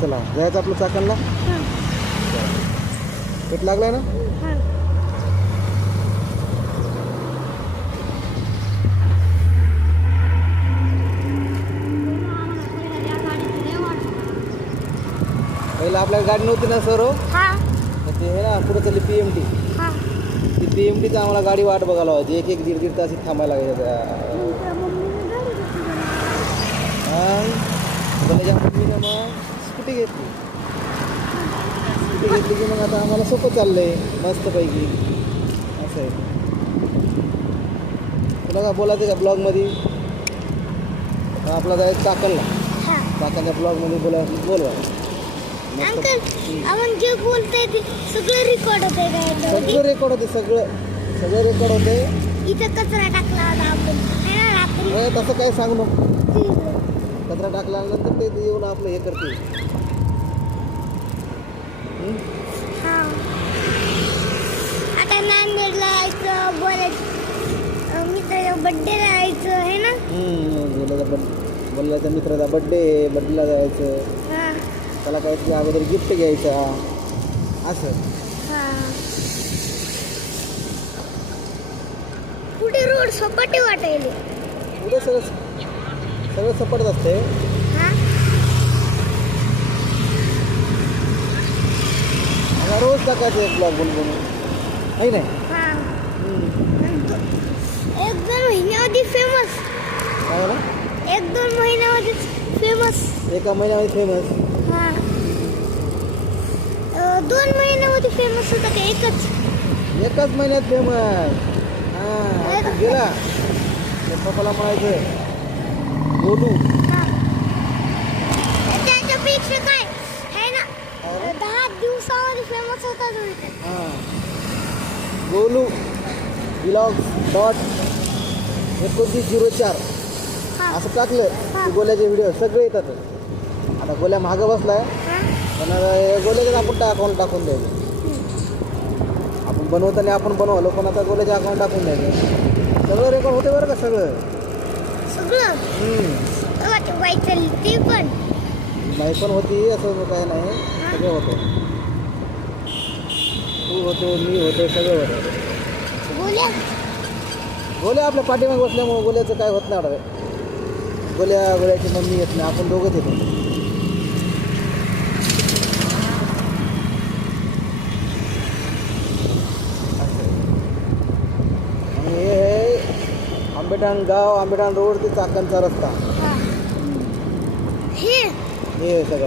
चला जायचं आपलं चाकणला. पेट लागलाय ना. पहिला आपल्याला गाडी नव्हती ना सर. ते हे ना पुढे चालली PMT. ती PMTचं आम्हाला गाडी वाट बघायला व्हायची. एक एक दीड तास थांबायला लागायचं. मम्मीनं मग स्कूटी घेतली की मग आता आम्हाला सोपं चाललंय मस्तपैकी. असं आहे. तुला का बोलायचं का ब्लॉगमध्ये. आपला जायचं चाकणला. चाकणच्या ब्लॉगमध्ये बोलवा. आपण जे बोलतोय ते सगळं रेकॉर्ड होतंय काय? सगळं रेकॉर्ड होते. सगळं रेकॉर्ड होते. इथं कचरा टाकला होता आपण रात्री. तसं काय सांगू नको. कचरा टाकल्यानंतर ते येऊन आपलं हे करते. आता नांदेडला जायचं बोलायचं मित्राच्या बड्डेला जायचं आहे ना. बोलायचा मित्राचा बड्डेला जायचं. त्याला काहीतरी अगोदर गिफ्ट घ्यायचा असं. कुठे रोड सपाटी वाटायले. पुढे सगळं सपाटच असते. आता रोज टाकायचं एक ब्लॉग बनवून आहे नाही. एक दोन महिन्यामध्ये फेमस. काय ना 1-2 महिन्यामध्ये फेमस. एका महिन्यामध्ये फेमस. 2 महिन्यामध्ये फेमस होता का एकाच महिन्यात फेमस. गेला पप्पाला म्हणायचं गोलू. त्याच्यापेक्षा काय आहे ना 10 दिवसामध्ये फेमस होता. गोलू vlogs. 2904 असं टाकलं की गोल्याचे व्हिडिओ सगळे येतात. आता गोल्या मागं बसलाय पण गोल्याचं आपण अकाउंट टाकून द्यायचं. आपण बनवताना आपण बनवलं पण आता गोल्याचे अकाउंट टाकून द्यायचं. सगळं रेकॉर्ड होते बरं का. सगळं ते पण नाही पण होती असं काय नाही. सगळं होतं. तू होतो मी होतो सगळं होतं. गोल्या आपल्या पाठीमागे बसल्यामुळे गोल्याचं काय होत नाही. गोल्याची मम्मी येत नाही. आपण दोघंच येतो. आणि हे आंबेठाण गाव, आंबेठाण रोड ते चाकणचा रस्ता. हे सगळं